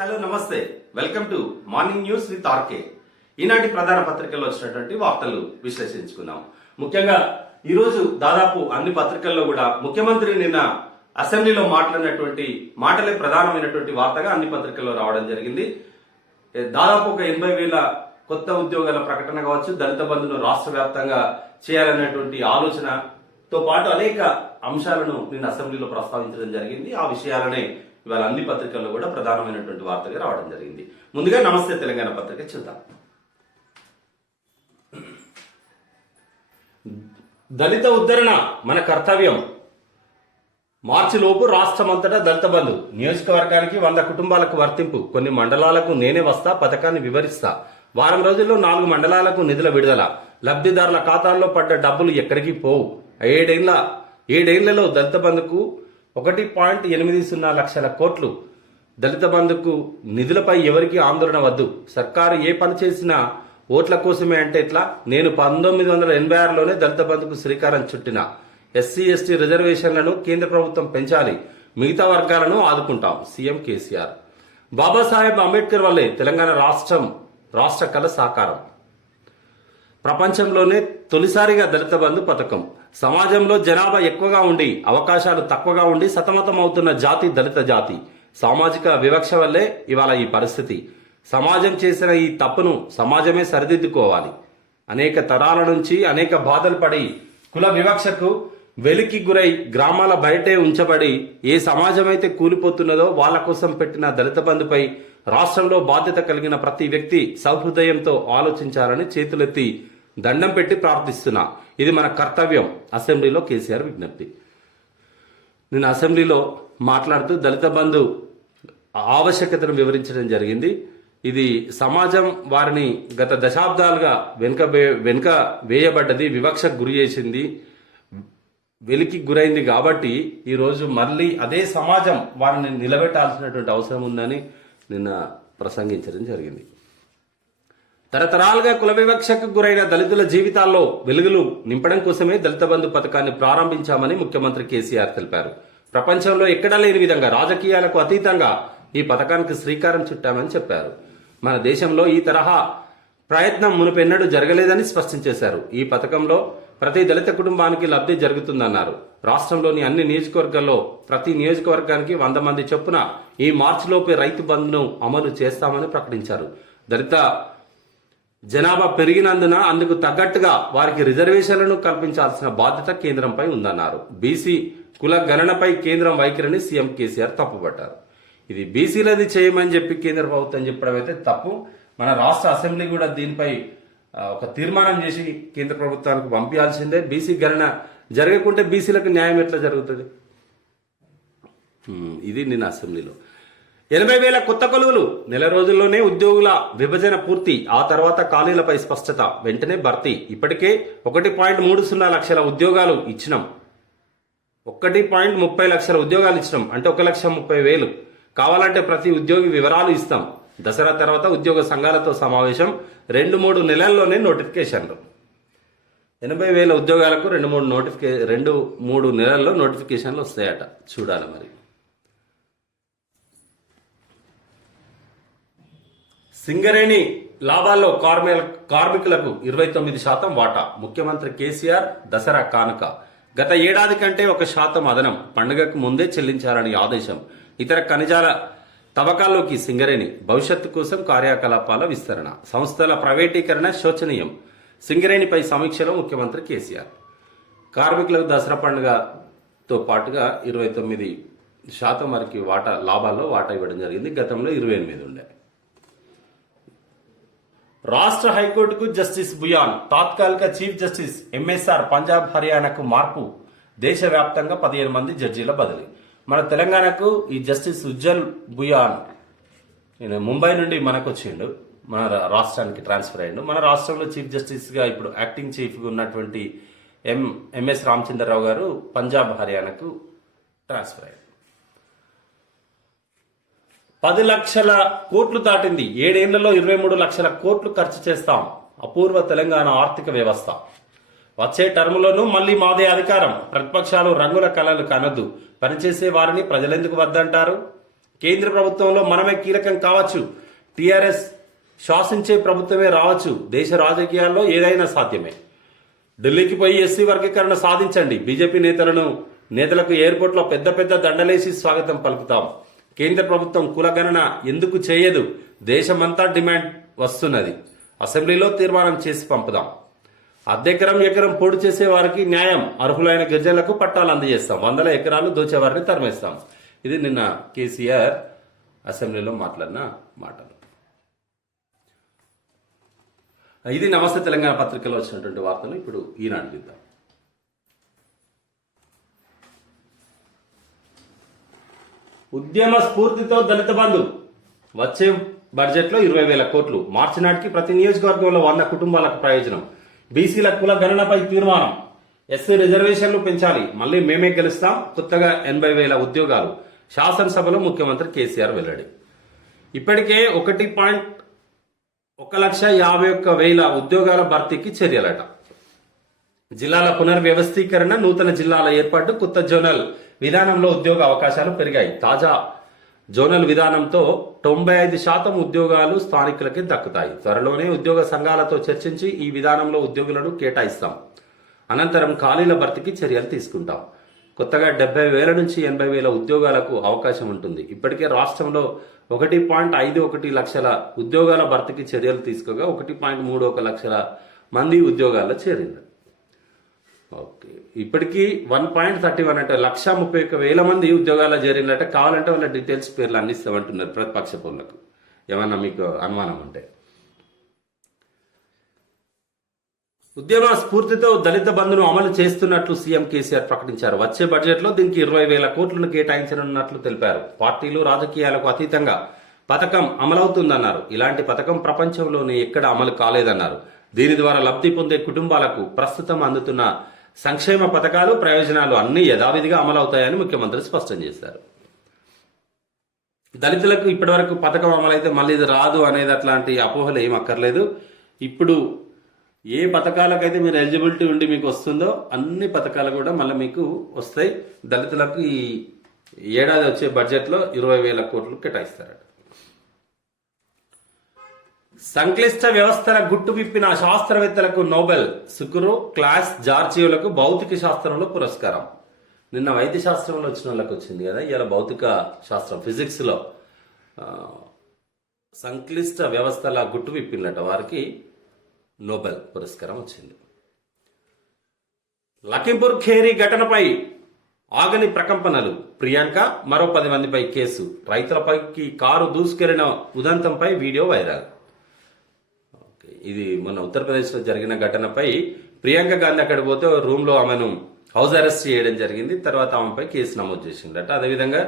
Hello నమస్తే, welcome to morning news with RK. ఈనాటి ప్రధాన పత్రికల్లో వచ్చినటువంటి వార్తలు విశ్లేషించుకుందాం. ముఖ్యంగా ఈ రోజు దాదాపు అన్ని పత్రికల్లో కూడా ముఖ్యమంత్రి నిన్న అసెంబ్లీలో మాట్లాడినటువంటి మాటలే ప్రధానమైనటువంటి వార్తగా అన్ని పత్రికల్లో రావడం జరిగింది. దాదాపు ఒక 80,000 కొత్త ఉద్యోగాల ప్రకటన కావచ్చు, దళిత బంధును రాష్ట్ర వ్యాప్తంగా చేయాలనేటువంటి ఆలోచనతో పాటు అనేక అంశాలను నిన్న అసెంబ్లీలో ప్రస్తావించడం జరిగింది. ఆ విషయాలనే ఇవాళ అన్ని పత్రికల్లో కూడా ప్రధానమైనటువంటి వార్తగా రావడం జరిగింది. ముందుగా నమస్తే తెలంగాణ పత్రిక చూద్దాం. దళిత ఉద్ధరణ మన కర్తవ్యం, మార్చిలోపు రాష్ట్రమంతటా దళిత బంధు, నియోజకవర్గానికి 100 కుటుంబాలకు వర్తింపు, కొన్ని మండలాలకు నేనే వస్తా, పథకాన్ని వివరిస్తా, వారం రోజుల్లో 4 మండలాలకు నిధుల విడుదల, లబ్ధిదారుల ఖాతాల్లో పడ్డ డబ్బులు ఎక్కడికి పోవు, ఏడేళ్లలో దళిత బంధుకు 1.80 లక్షల కోట్లు, దళిత బంధుకు నిధులపై ఎవరికి ఆందోళన వద్దు, సర్కారు ఏ పని చేసినా ఓట్ల కోసమే అంటే ఎట్లా, నేను 1986లోనే దళిత బంధుకు శ్రీకారం చుట్టిన, ఎస్సీ ఎస్టీ రిజర్వేషన్లను కేంద్ర ప్రభుత్వం పెంచాలి, మిగతా వర్గాలను ఆదుకుంటాం, సీఎం కేసీఆర్. బాబాసాహెబ్ అంబేద్కర్ వల్లే తెలంగాణ రాష్ట్ర కళ సాకారం, ప్రపంచంలోనే తొలిసారిగా దళిత బంధు పథకం, సమాజంలో జనాభా ఎక్కువగా ఉండి అవకాశాలు తక్కువగా ఉండి సతమతం అవుతున్న జాతి దళిత జాతి, సామాజిక వివక్ష వల్లే ఇవాళ ఈ పరిస్థితి, సమాజం చేసిన ఈ తప్పును సమాజమే సరిదిద్దుకోవాలి, అనేక తరాల నుంచి అనేక బాధలు పడి కుల వివక్షకు వెలికి గురై గ్రామాల బయటే ఉంచబడి ఏ సమాజమైతే కూలిపోతున్నదో వాళ్ళ కోసం పెట్టిన దళిత బంధుపై రాష్ట్రంలో బాధ్యత కలిగిన ప్రతి వ్యక్తి సౌహృదయంతో ఆలోచించాలని చేతులెత్తి దండం పెట్టి ప్రార్థిస్తున్నా, ఇది మన కర్తవ్యం, అసెంబ్లీలో కేసీఆర్ విజ్ఞప్తి. నేను అసెంబ్లీలో మాట్లాడుతూ దళిత బంధు ఆవశ్యకతను వివరించడం జరిగింది. ఇది సమాజం వారిని గత దశాబ్దాలుగా వెనుక వేయబడ్డది, వివక్షకు గురి చేసింది, వెలికి గురైంది. కాబట్టి ఈరోజు మళ్ళీ అదే సమాజం వారిని నిలబెట్టాల్సినటువంటి అవసరం ఉందని నిన్న ప్రసంగించడం జరిగింది. తరతరాలుగా కుల వివక్షకు గురైన దళితుల జీవితాల్లో వెలుగులు నింపడం కోసమే దళిత బంధు పథకాన్ని ప్రారంభించామని ముఖ్యమంత్రి కేసీఆర్ తెలిపారు. ప్రపంచంలో ఎక్కడా లేని విధంగా రాజకీయాలకు అతీతంగా ఈ పథకానికి శ్రీకారం చుట్టామని చెప్పారు. మన దేశంలో ఈ తరహా ప్రయత్నం మునుపెన్నడూ జరగలేదని స్పష్టం చేశారు. ఈ పథకంలో ప్రతి దళిత కుటుంబానికి లబ్ధి జరుగుతుందన్నారు. రాష్ట్రంలోని అన్ని నియోజకవర్గాల్లో ప్రతి నియోజకవర్గానికి 100 మంది చొప్పున ఈ మార్చిలోపే రైతు బంధును అమలు చేస్తామని ప్రకటించారు. దళిత జనాభా పెరిగినందున అందుకు తగ్గట్టుగా వారికి రిజర్వేషన్లను కల్పించాల్సిన బాధ్యత కేంద్రంపై ఉందన్నారు. బీసీ కుల గణనపై కేంద్రం వైఖరిని సీఎం కేసీఆర్ తప్పుపట్టారు. ఇది బీసీలది చేయమని చెప్పి కేంద్ర ప్రభుత్వం చెప్పడం అయితే తప్పు. మన రాష్ట్ర అసెంబ్లీ కూడా దీనిపై ఒక తీర్మానం చేసి కేంద్ర ప్రభుత్వానికి పంపించాల్సిందే. బీసీ గణన జరగకుంటే బీసీలకు న్యాయం ఎట్లా జరుగుతుంది? ఇది నిన్న అసెంబ్లీలో 80,000 కొత్త కొలువులు, నెల రోజుల్లోనే ఉద్యోగుల విభజన పూర్తి, ఆ తర్వాత ఖాళీలపై స్పష్టత, వెంటనే భర్తీ. ఇప్పటికే 1.30 లక్షల ఉద్యోగాలు ఇచ్చినాం, 1.30 లక్షల ఉద్యోగాలు ఇచ్చినాం, అంటే 1,30,000. కావాలంటే ప్రతి ఉద్యోగి వివరాలు ఇస్తాం. దసరా తర్వాత ఉద్యోగ సంఘాలతో సమావేశం, 2-3 నెలల్లోనే నోటిఫికేషన్లు. 80,000 ఉద్యోగాలకు 2-3 నెలల్లో నోటిఫికేషన్లు వస్తాయట, చూడాలి మరి. సింగరేణి లాభాల్లో కార్మికులకు 29% వాటా, ముఖ్యమంత్రి కేసీఆర్ దసరా కానుక. గత ఏడాది కంటే 1% అదనం, పండుగకు ముందే చెల్లించాలని ఆదేశం. ఇతర ఖనిజాల తవ్వకాల్లోకి సింగరేణి, భవిష్యత్తు కోసం కార్యకలాపాల విస్తరణ, సంస్థల ప్రైవేటీకరణ శోచనీయం. సింగరేణిపై సమీక్షలో ముఖ్యమంత్రి కేసీఆర్. కార్మికులకు దసరా పండుగతో పాటుగా 29% వరకు లాభాల్లో వాటా ఇవ్వడం జరిగింది. గతంలో 28 ఉండే. రాష్ట్ర హైకోర్టుకు జస్టిస్ బుయాన్, తాత్కాలిక చీఫ్ జస్టిస్ ఎంఎస్ఆర్, పంజాబ్ హర్యానాకు మార్పు, దేశవ్యాప్తంగా 15 మంది జడ్జీల బదిలీ. మన తెలంగాణకు ఈ జస్టిస్ ఉజ్జల్ బుయాన్ నేను ముంబై నుండి మనకు వచ్చిండు, మన రాష్ట్రానికి ట్రాన్స్ఫర్ అయ్యిండు. మన రాష్ట్రంలో చీఫ్ జస్టిస్గా ఇప్పుడు యాక్టింగ్ చీఫ్గా ఉన్నటువంటి ఎంఎస్ రామచంద్రరావు గారు పంజాబ్ హర్యానాకు ట్రాన్స్ఫర్ అయ్యారు. 10 లక్షల కోట్లు దాటింది, 7 ఏళ్లలో 23 లక్షల కోట్లు ఖర్చు చేస్తాం, అపూర్వ తెలంగాణ ఆర్థిక వ్యవస్థ. వచ్చే టర్ములోనూ మళ్లీ మాదే అధికారం, ప్రతిపక్షాలు రంగుల కళలు కనద్దు, పనిచేసే వారిని ప్రజలెందుకు వద్దంటారు, కేంద్ర ప్రభుత్వంలో మనమే కీలకం కావచ్చు, టీఆర్ఎస్ శాసించే ప్రభుత్వమే రావచ్చు, దేశ రాజకీయాల్లో ఏదైనా సాధ్యమే. ఢిల్లీకి పోయి ఎస్సీ వర్గీకరణ సాధించండి. బీజేపీ నేతలకు ఎయిర్పోర్ట్లో పెద్ద పెద్ద దండలేసి స్వాగతం పలుకుతాం. కేంద్ర ప్రభుత్వం కులగణన ఎందుకు చేయదు? దేశమంతా డిమాండ్ వస్తున్నది. అసెంబ్లీలో తీర్మానం చేసి పంపుదాం. ఎకరం పొడి చేసే వారికి న్యాయం, అర్హులైన గిరిజనులకు పట్టాలు అందజేస్తాం, 100 ఎకరాలు దోచేవారిని తరిమేస్తాం. ఇది నిన్న కేసీఆర్ అసెంబ్లీలో మాట్లాడిన మాటలు. ఇది నమస్తే తెలంగాణ పత్రికలో వచ్చినటువంటి వార్తలు. ఇప్పుడు ఈనాడు చూద్దాం. ఉద్యమ స్ఫూర్తితో దళిత బంధు, వచ్చే బడ్జెట్లో 20,000 కోట్లు. మార్చి నాటికి ప్రతి నియోజకవర్గంలో 100 కుటుంబాలకు ప్రయోజనం. బీసీల కుల గణనపై తీర్మానం. ఎస్సీ రిజర్వేషన్లు పెంచాలి, మళ్లీ మేమే గెలుస్తాం. కొత్తగా 80,000 ఉద్యోగాలు. శాసనసభలో ముఖ్యమంత్రి కేసీఆర్ వెల్లడి. ఇప్పటికే 1,51,51,000 ఉద్యోగాల భర్తీకి చర్యలట. జిల్లాల పునర్వ్యవస్థీకరణ, నూతన జిల్లాల ఏర్పాటు, కొత్త జోనల్ విధానంలో ఉద్యోగ అవకాశాలు పెరిగాయి. తాజా జోనల్ విధానంతో 95% ఉద్యోగాలు స్థానికులకే దక్కుతాయి. త్వరలోనే ఉద్యోగ సంఘాలతో చర్చించి ఈ విధానంలో ఉద్యోగులను కేటాయిస్తాం. అనంతరం ఖాళీల భర్తీకి చర్యలు తీసుకుంటాం. కొత్తగా 70,000 నుంచి 80,000 ఉద్యోగాలకు అవకాశం ఉంటుంది. ఇప్పటికే రాష్ట్రంలో 1.51 లక్షల ఉద్యోగాల భర్తీకి చర్యలు తీసుకోగా 1.31 లక్షల మంది ఉద్యోగాల్లో చేరింది. ఓకే, ఇప్పటికీ 1.31 అంటే 1,31,000 మంది ఉద్యోగాల్లో చేరినట్టే. కావాలంటే వాళ్ళ డీటెయిల్స్ పేర్లు అందిస్తామంటున్నారు ప్రతిపక్ష పౌరులకు, ఏమన్నా మీకు అనుమానం ఉంటే. ఉద్యమ స్ఫూర్తితో దళిత బంధును అమలు చేస్తున్నట్లు సీఎం కేసీఆర్ ప్రకటించారు. వచ్చే బడ్జెట్లో దీనికి 20,000 కోట్లను కేటాయించనున్నట్లు తెలిపారు. పార్టీలు రాజకీయాలకు అతీతంగా పథకం అమలవుతుందన్నారు. ఇలాంటి పథకం ప్రపంచంలోనే ఎక్కడ అమలు కాలేదన్నారు. దీని ద్వారా లబ్ధి పొందే కుటుంబాలకు ప్రస్తుతం అందుతున్న సంక్షేమ పథకాలు, ప్రయోజనాలు అన్ని యథావిధిగా అమలవుతాయని ముఖ్యమంత్రి స్పష్టం చేశారు. దళితులకు ఇప్పటివరకు పథకం అమలైతే మళ్ళీ ఇది రాదు అనేది అట్లాంటి అపోహలు ఏం అక్కర్లేదు. ఇప్పుడు ఏ పథకాలకైతే మీరు ఎలిజిబిలిటీ ఉండి మీకు వస్తుందో అన్ని పథకాలు కూడా మళ్ళీ మీకు వస్తాయి. దళితులకు ఈ ఏడాది వచ్చే బడ్జెట్లో 20,000 కోట్లు కేటాయిస్తారట. సంక్లిష్ట వ్యవస్థల గుట్టు విప్పిన శాస్త్రవేత్తలకు నోబెల్, సుకురు, క్లాస్, జార్జియోలకు భౌతిక శాస్త్రంలో పురస్కారం. నిన్న వైద్య శాస్త్రంలో వచ్చిన వాళ్ళకి వచ్చింది కదా, ఇలా భౌతిక శాస్త్రం ఫిజిక్స్లో సంక్లిష్ట వ్యవస్థల గుట్టు విప్పినట వారికి నోబెల్ పురస్కారం వచ్చింది. లఖింపూర్ ఖేరీ ఘటనపై ఆగని ప్రకంపనలు. ప్రియాంక, మరో 10 మందిపై కేసు. రైతులపైకి కారు దూసుకెళ్లిన ఉదంతంపై వీడియో వైరల్. ఇది మొన్న ఉత్తరప్రదేశ్లో జరిగిన ఘటనపై ప్రియాంక గాంధీ అక్కడికి పోతే రూమ్లో ఆమెను హౌస్ అరెస్ట్ చేయడం జరిగింది. తర్వాత ఆమెపై కేసు నమోదు చేసిందట. అదేవిధంగా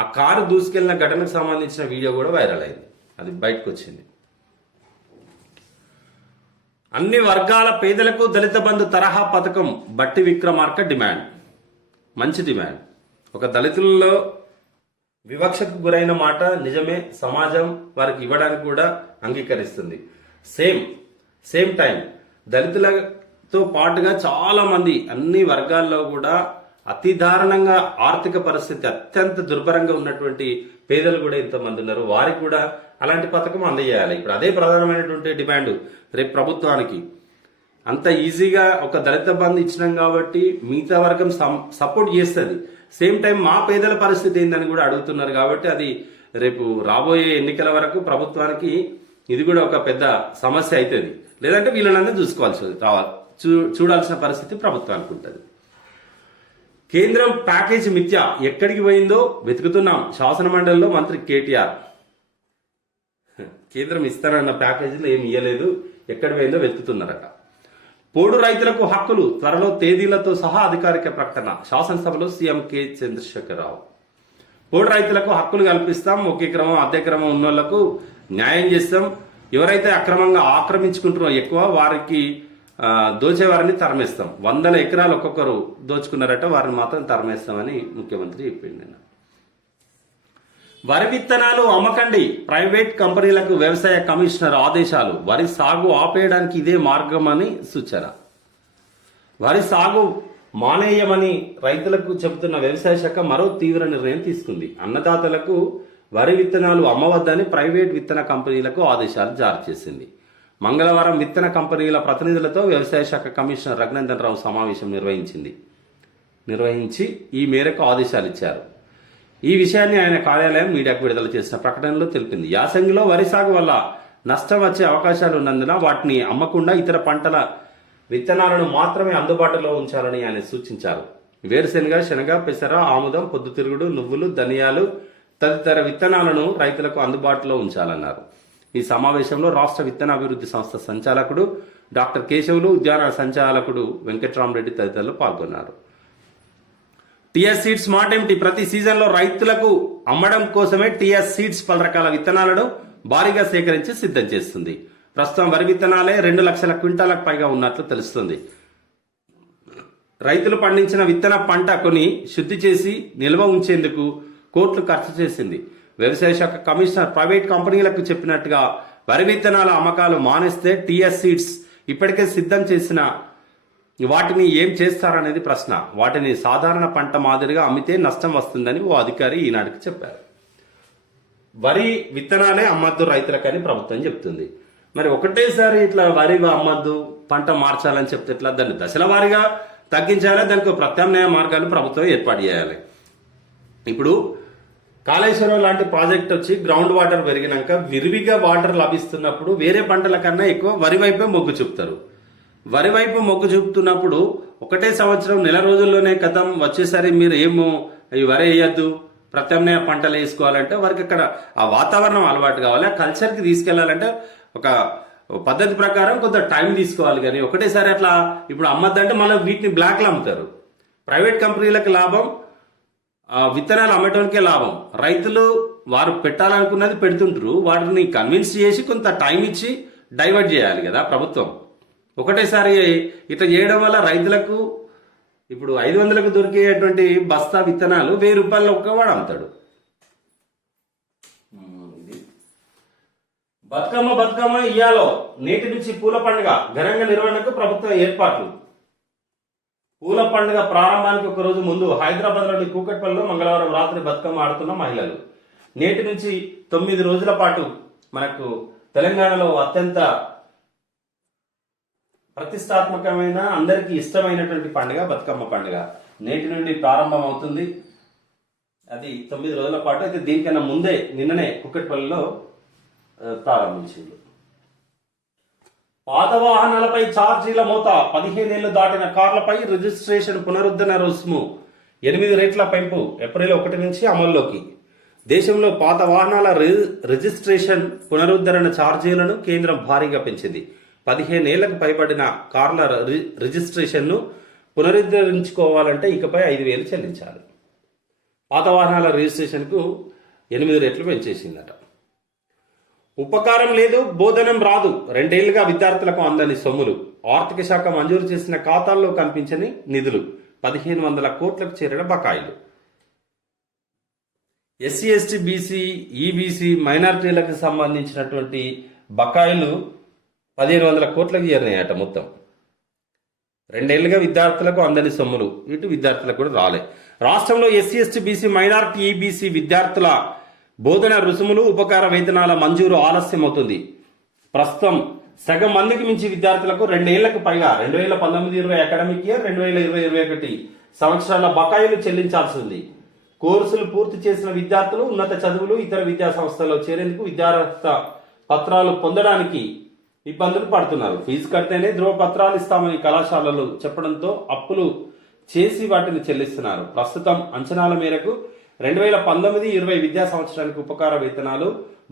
ఆ కారు దూసుకెళ్లిన ఘటనకు సంబంధించిన వీడియో కూడా వైరల్ అయింది, అది బయటకు వచ్చింది. అన్ని వర్గాల పేదలకు దళిత బంధు తరహా పథకం బట్టి విక్రమార్క డిమాండ్. మంచి డిమాండ్. ఒక దళితుల్లో వివక్షకు గురైన మాట నిజమే, సమాజం వారికి ఇవ్వడానికి కూడా అంగీకరిస్తుంది. సేమ్ టైం దళితులతో పాటుగా చాలా మంది అన్ని వర్గాల్లో కూడా అతి దారుణంగా ఆర్థిక పరిస్థితి అత్యంత దుర్భరంగా ఉన్నటువంటి పేదలు కూడా ఇంతమంది ఉన్నారు. వారికి కూడా అలాంటి పథకం అందజేయాలి. ఇప్పుడు అదే ప్రధానమైనటువంటి డిమాండ్ రేపు ప్రభుత్వానికి. అంత ఈజీగా ఒక దళిత బంధు ఇచ్చినాం కాబట్టి మిగతా వర్గం సపోర్ట్ చేస్తుంది. సేమ్ టైం మా పేదల పరిస్థితి ఏందని కూడా అడుగుతున్నారు. కాబట్టి అది రేపు రాబోయే ఎన్నికల వరకు ప్రభుత్వానికి ఇది కూడా ఒక పెద్ద సమస్య అవుతుంది. లేదంటే వీళ్ళనన్నా చూడాల్సిన పరిస్థితి ప్రభుత్వానికి ఉంటుంది. కేంద్రం ప్యాకేజీ మిథ్య, ఎక్కడికి పోయిందో వెతుకుతున్నాం. శాసన మండలిలో మంత్రి కేటీఆర్. కేంద్రం ఇస్తానన్న ప్యాకేజీలు ఏమి ఇయ్యలేదు, ఎక్కడి పోయిందో వెతుకుతున్నారట. పోడు రైతులకు హక్కులు, త్వరలో తేదీలతో సహా అధికారిక ప్రకటన. శాసనసభలో సీఎం కె చంద్రశేఖరరావు. పోడు రైతులకు హక్కులు కల్పిస్తాం, ఒకే క్రమం అద్దె క్రమం ఉన్నోళ్లకు న్యాయం చేస్తాం. ఎవరైతే అక్రమంగా ఆక్రమించుకుంటున్నారో ఎక్కువ వారికి దోచేవారిని తరమేస్తాం. 100 ఎకరాలు ఒక్కొక్కరు దోచుకున్నారట, వారిని మాత్రం తరమేస్తామని ముఖ్యమంత్రి చెప్పింది. వరి విత్తనాలు అమ్మకండి, ప్రైవేట్ కంపెనీలకు వ్యవసాయ కమిషనర్ ఆదేశాలు. వరి సాగు ఆపేయడానికి ఇదే మార్గమని సూచన. వరి సాగు మానేయమని రైతులకు చెబుతున్న వ్యవసాయ శాఖ మరో తీవ్ర నిర్ణయం తీసుకుంది. అన్నదాతలకు వరి విత్తనాలు అమ్మవద్దని ప్రైవేట్ విత్తన కంపెనీలకు ఆదేశాలు జారీ చేసింది. మంగళవారం విత్తన కంపెనీల ప్రతినిధులతో వ్యవసాయ శాఖ కమిషనర్ రఘునందన్ రావు సమావేశం నిర్వహించి ఈ మేరకు ఆదేశాలు ఇచ్చారు. ఈ విషయాన్ని ఆయన కార్యాలయం మీడియాకు విడుదల చేసిన ప్రకటనలో తెలిపింది. యాసంగిలో వరి సాగు వల్ల నష్టం వచ్చే అవకాశాలు ఉన్నందున వాటిని అమ్మకుండా ఇతర పంటల విత్తనాలను మాత్రమే అందుబాటులో ఉంచాలని ఆయన సూచించారు. వేరుశెనగ, శనగ, పెసర, ఆముదం, పొద్దుతిరుగుడు, నువ్వులు, ధనియాలు తదితర విత్తనాలను రైతులకు అందుబాటులో ఉంచాలన్నారు. ఈ సమావేశంలో రాష్ట్ర విత్తన అభివృద్ధి సంస్థ సంచాలకుడు డాక్టర్ కేశవులు, ఉద్యాన సంచాలకుడు వెంకట్రామరెడ్డి తదితరులు పాల్గొన్నారు. టీఎస్ సీడ్స్ మాట ఏమిటి? ప్రతి సీజన్లో రైతులకు అమ్మడం కోసమే టీఎస్ సీడ్స్ పలు రకాల విత్తనాలను భారీగా సేకరించి సిద్ధం చేస్తుంది. ప్రస్తుతం వరి విత్తనాలే 2 లక్షల క్వింటాలకు పైగా ఉన్నట్లు తెలుస్తుంది. రైతులు పండించిన విత్తన పంట కొని శుద్ధి చేసి నిల్వ ఉంచేందుకు కోట్లు ఖర్చు చేసింది. వ్యవసాయ శాఖ కమిషనర్ ప్రైవేట్ కంపెనీలకు చెప్పినట్టుగా వరి విత్తనాల అమ్మకాలు మానేస్తే టీఎస్ సీడ్స్ ఇప్పటికే సిద్ధం చేసిన వాటిని ఏం చేస్తారనేది ప్రశ్న. వాటిని సాధారణ పంట మాదిరిగా అమ్మితే నష్టం వస్తుందని ఓ అధికారి ఈనాటికి చెప్పారు. వరి విత్తనాలే అమ్మద్దు రైతులకని ప్రభుత్వం చెప్తుంది. మరి ఒకటేసారి ఇట్లా వరి అమ్మద్దు, పంట మార్చాలని చెప్తే ఇట్లా దాన్ని దశల వారీగా తగ్గించాలి. దానికి ప్రత్యామ్నాయ మార్గాలు ప్రభుత్వం ఏర్పాటు చేయాలి. ఇప్పుడు కాళేశ్వరం లాంటి ప్రాజెక్ట్ వచ్చి గ్రౌండ్ వాటర్ పెరిగినాక విరివిగా వాటర్ లభిస్తున్నప్పుడు వేరే పంటల కన్నా ఎక్కువ వరి వైపే మొగ్గు చూపుతారు. వరి వైపు మొగ్గు చూపుతున్నప్పుడు ఒకటే సంవత్సరం నెల రోజుల్లోనే కథం వచ్చేసరి మీరు ఏమో ఈ వరి వేయద్దు, ప్రత్యామ్నాయ పంటలు వేసుకోవాలంటే వారికి అక్కడ ఆ వాతావరణం అలవాటు కావాలి. ఆ కల్చర్కి తీసుకెళ్లాలంటే ఒక పద్ధతి ప్రకారం కొంత టైం తీసుకోవాలి. కానీ ఒకటేసారి అట్లా ఇప్పుడు అమ్మద్దంటే మళ్ళీ వీటిని బ్లాక్లో అమ్ముతారు. ప్రైవేట్ కంపెనీలకు లాభం, విత్తనాలు అమ్మటానికే లాభం. రైతులు వారు పెట్టాలనుకున్నది పెడుతుంటారు. వాటిని కన్విన్స్ చేసి కొంత టైం ఇచ్చి డైవర్ట్ చేయాలి కదా ప్రభుత్వం. ఒకటేసారి ఇట్లా చేయడం వల్ల రైతులకు ఇప్పుడు 500లకు దొరికేటువంటి బస్తా విత్తనాలు 1000 రూపాయలు ఒక్కవాడు అమ్ముతాడు. బతుకమ్మ ఇయ్యాలో నేటి నుంచి పూల పండుగ ఘనంగా నిర్వహణకు ప్రభుత్వ ఏర్పాట్లు. పూల పండుగ ప్రారంభానికి ఒక రోజు ముందు హైదరాబాద్లోని కూకట్పల్లిలో మంగళవారం రాత్రి బతుకమ్మ ఆడుతున్న మహిళలు. నేటి నుంచి 9 రోజుల పాటు మనకు తెలంగాణలో అత్యంత ప్రతిష్టాత్మకమైన అందరికీ ఇష్టమైనటువంటి పండుగ బతుకమ్మ పండుగ నేటి నుండి ప్రారంభం అవుతుంది. అది 9 రోజుల పాటు. అయితే దీనికన్నా ముందే నిన్ననే కుక్కట్పల్లిలో ప్రారంభించింది. పాత వాహనాలపై ఛార్జీల మోత, 15 ఏళ్లు దాటిన కార్లపై రిజిస్ట్రేషన్ పునరుద్ధరణ రుసుము 8 రేట్ల పెంపు ఏప్రిల్ 1 నుంచి అమల్లోకి. దేశంలో పాత వాహనాల రిజిస్ట్రేషన్ పునరుద్ధరణ ఛార్జీలను కేంద్రం భారీగా పెంచింది. 15 ఏళ్లకు పైబడిన కార్ల రిజిస్ట్రేషన్ను పునరుద్ధరించుకోవాలంటే ఇకపై 5,000 చెల్లించాలి. పాత వాహనాల రిజిస్ట్రేషన్కు 8 రెట్లు పెంచేసిందట. ఉపకారం లేదు, బోధనం రాదు. 2 ఏళ్లుగా విద్యార్థులకు అందని సొమ్ములు. ఆర్థిక శాఖ మంజూరు చేసిన ఖాతాల్లో కనిపించని నిధులు. 1,500 కోట్లకు చేరిన బకాయిలు. ఎస్సీ, ఎస్టీ, బీసీ, ఈబీసీ మైనారిటీలకు సంబంధించినటువంటి బకాయిలు 1,500 కోట్లకు చేరినాయట మొత్తం. 2 ఏళ్లుగా విద్యార్థులకు అందని సొమ్ములు. ఇటు విద్యార్థులకు కూడా రాలే. రాష్ట్రంలో SC, ST, BC, minority, EBC విద్యార్థుల బోధన రుసుములు, ఉపకార వేతనాల మంజూరు ఆలస్యం అవుతుంది. ప్రస్తుతం సగం మందికి మించి విద్యార్థులకు 2 ఏళ్లకు పైగా 2019-20 అకాడమిక్ ఇయర్, 2020-21 సంవత్సరాల బకాయిలు చెల్లించాల్సి ఉంది. కోర్సులు పూర్తి చేసిన విద్యార్థులు ఉన్నత చదువులు, ఇతర విద్యా సంస్థల్లో చేరేందుకు విద్యార్హత పత్రాలు పొందడానికి ఇబ్బందులు పడుతున్నారు. ఫీజు కడితేనే ధ్రువపత్రాలు ఇస్తామని కళాశాలలు చెప్పడంతో అప్పులు చేసి వాటిని చెల్లిస్తున్నారు. ప్రస్తుతం అంచనాల మేరకు 2019-20 విద్యా సంవత్సరానికి ఉపకార వేతనాలు,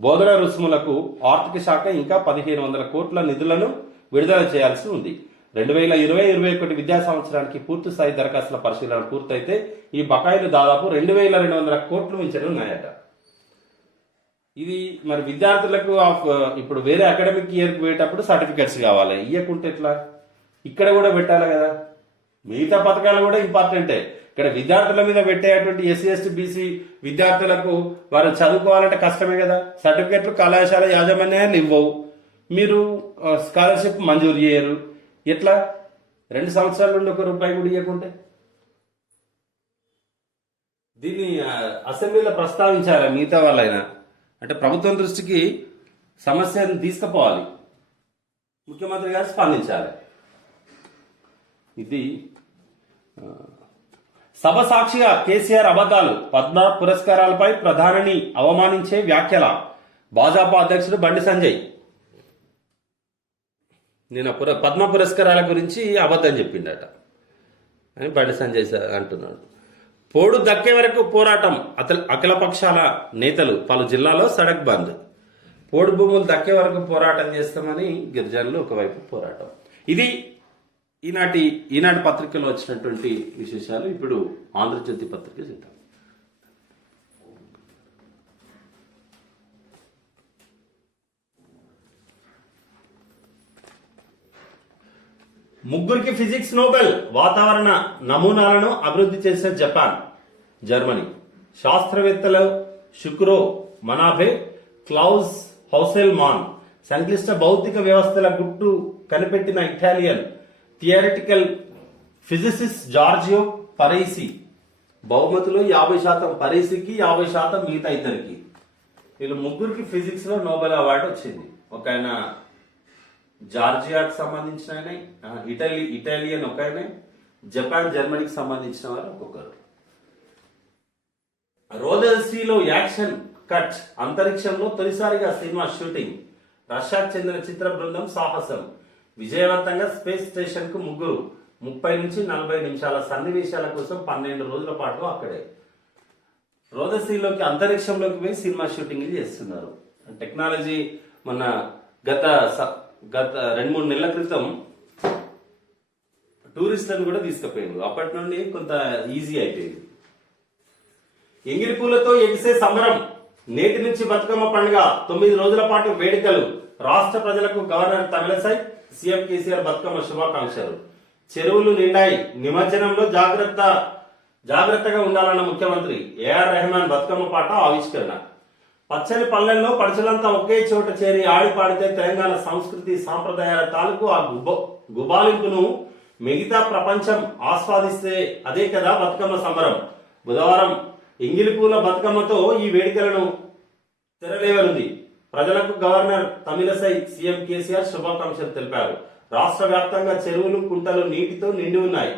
బోధన రుసుములకు ఆర్థిక శాఖ ఇంకా 1,500 కోట్ల నిధులను విడుదల చేయాల్సి ఉంది. 2020-21 విద్యా సంవత్సరానికి పూర్తి స్థాయి దరఖాస్తుల పరిశీలన పూర్తయితే ఈ బకాయిలు దాదాపు 2,200 కోట్లు మించి ఉన్నాయట. ఇది మరి విద్యార్థులకు ఇప్పుడు వేరే అకాడమిక్ ఇయర్కి పోయేటప్పుడు సర్టిఫికెట్స్ కావాలి. ఇవ్వకుంటే ఎట్లా? ఇక్కడ కూడా పెట్టాలి కదా. మిగతా పథకాలు కూడా ఇంపార్టెంటే. ఇక్కడ విద్యార్థుల మీద పెట్టేటువంటి ఎస్సీ, ఎస్టీ, బీసీ విద్యార్థులకు వారు చదువుకోవాలంటే కష్టమే కదా. సర్టిఫికెట్లు కళాశాల యాజమాన్యాలు ఇవ్వవు. మీరు స్కాలర్షిప్ మంజూరు చేయరు. ఎట్లా? 2 సంవత్సరాల నుండి 1 రూపాయి కూడా ఇవ్వకుంటే దీన్ని అసెంబ్లీలో ప్రస్తావించాలి మిగతా వాళ్ళైనా. అంటే ప్రభుత్వం దృష్టికి సమస్యను తీసుకుపోవాలి, ముఖ్యమంత్రి గారు స్పందించాలి. ఇది సభ సాక్షిగా కేసీఆర్ అబద్ధాలు, పద్మ పురస్కారాలపై ప్రధానిని అవమానించే వ్యాఖ్యల. భాజపా అధ్యక్షుడు బండి సంజయ్ నేను పద్మ పురస్కారాల గురించి అబద్ధం చెప్పిండట అని బండి సంజయ్ అంటున్నాడు. పోడు దక్కే వరకు పోరాటం, అఖిలపక్షాల నేతలు పలు జిల్లాలో సడక్ బంద్. పోడు భూములు దక్కే వరకు పోరాటం చేస్తామని గిరిజనులు ఒకవైపు పోరాటం. ఇది ఈనాటి పత్రికలో వచ్చినటువంటి విశేషాలు. ఇప్పుడు ఆంధ్రజ్యోతి పత్రిక చూద్దాం. ముగ్గురికి ఫిజిక్స్ నోబెల్, వాతావరణ నమూనాలను అభివృద్ధి చేసిన జపాన్, జర్మనీ. శాస్త్రవేత్తలు షుక్రో మనాబే, క్లౌజ్ హౌసెల్మాన్. సంక్లిష్ట భౌతిక వ్యవస్థల గుట్టు కనిపెట్టిన ఇటాలియన్ థియరిటికల్ ఫిజిసిస్ట్ జార్జియో పరైసి. బహుమతులు 50% పరైసికి, 50% మిగతా ఇద్దరికి. వీళ్ళు ముగ్గురికి ఫిజిక్స్ లో నోబెల్ అవార్డు వచ్చింది. ఒక ఆయన జార్జియాకి సంబంధించిన ఆయన, ఇటాలియన్ ఒక ఆయన, జపాన్ జర్మనీకి సంబంధించిన వారు ఒక్కొక్కరు. రోదసీలో యాక్షన్ కట్, అంతరిక్షంలో తొలిసారిగా సినిమా షూటింగ్. రష్యాకు చెందిన చిత్ర బృందం సాహసం. విజయవంతంగా స్పేస్ స్టేషన్ కు ముగ్గురు. 30 నుంచి 40 నిమిషాల సన్నివేశాల కోసం 12 రోజుల పాటు అక్కడే రోదసీలోకి, అంతరిక్షంలోకి పోయి సినిమా షూటింగ్ చేస్తున్నారు. టెక్నాలజీ మొన్న గత 2-3 నెలల క్రితం టూరిస్టులను కూడా తీసుకుపోయింది. అప్పటి నుండి కొంత ఈజీ అయిపోయింది. ఎంగిలి పూలతో ఎగిసే సంబరం. నేటి నుంచి బతుకమ్మ పండుగ, 9 రోజుల పాటు వేడుకలు. రాష్ట్ర ప్రజలకు గవర్నర్ తమిళసై, సీఎం కేసీఆర్ బతుకమ్మ శుభాకాంక్షలు. చెరువులు నిండాయి, నిమజ్జనంలో జాగ్రత్తగా ఉండాలన్న ముఖ్యమంత్రి. ఏఆర్ రెహమాన్ బతుకమ్మ పాట ఆవిష్కరణ. పచ్చని పల్లెల్లో పడుచులంతా ఒకే చోట చేరి ఆడి పాడితే తెలంగాణ సంస్కృతి సాంప్రదాయాల తాలూకు ఆ గుబాలింపును మిగతా ప్రపంచం ఆస్వాదిస్తే అదే కదా బతుకమ్మ సంబరం. బుధవారం ఎంగిలిపూల బతుకమ్మతో ఈ వేడుకలను తెరలేవనుంది. ప్రజలకు గవర్నర్ తమిళసై, సీఎం కేసీఆర్ శుభాకాంక్షలు తెలిపారు. రాష్ట్ర వ్యాప్తంగా చెరువులు, కుంటలు నీటితో నిండి ఉన్నాయి.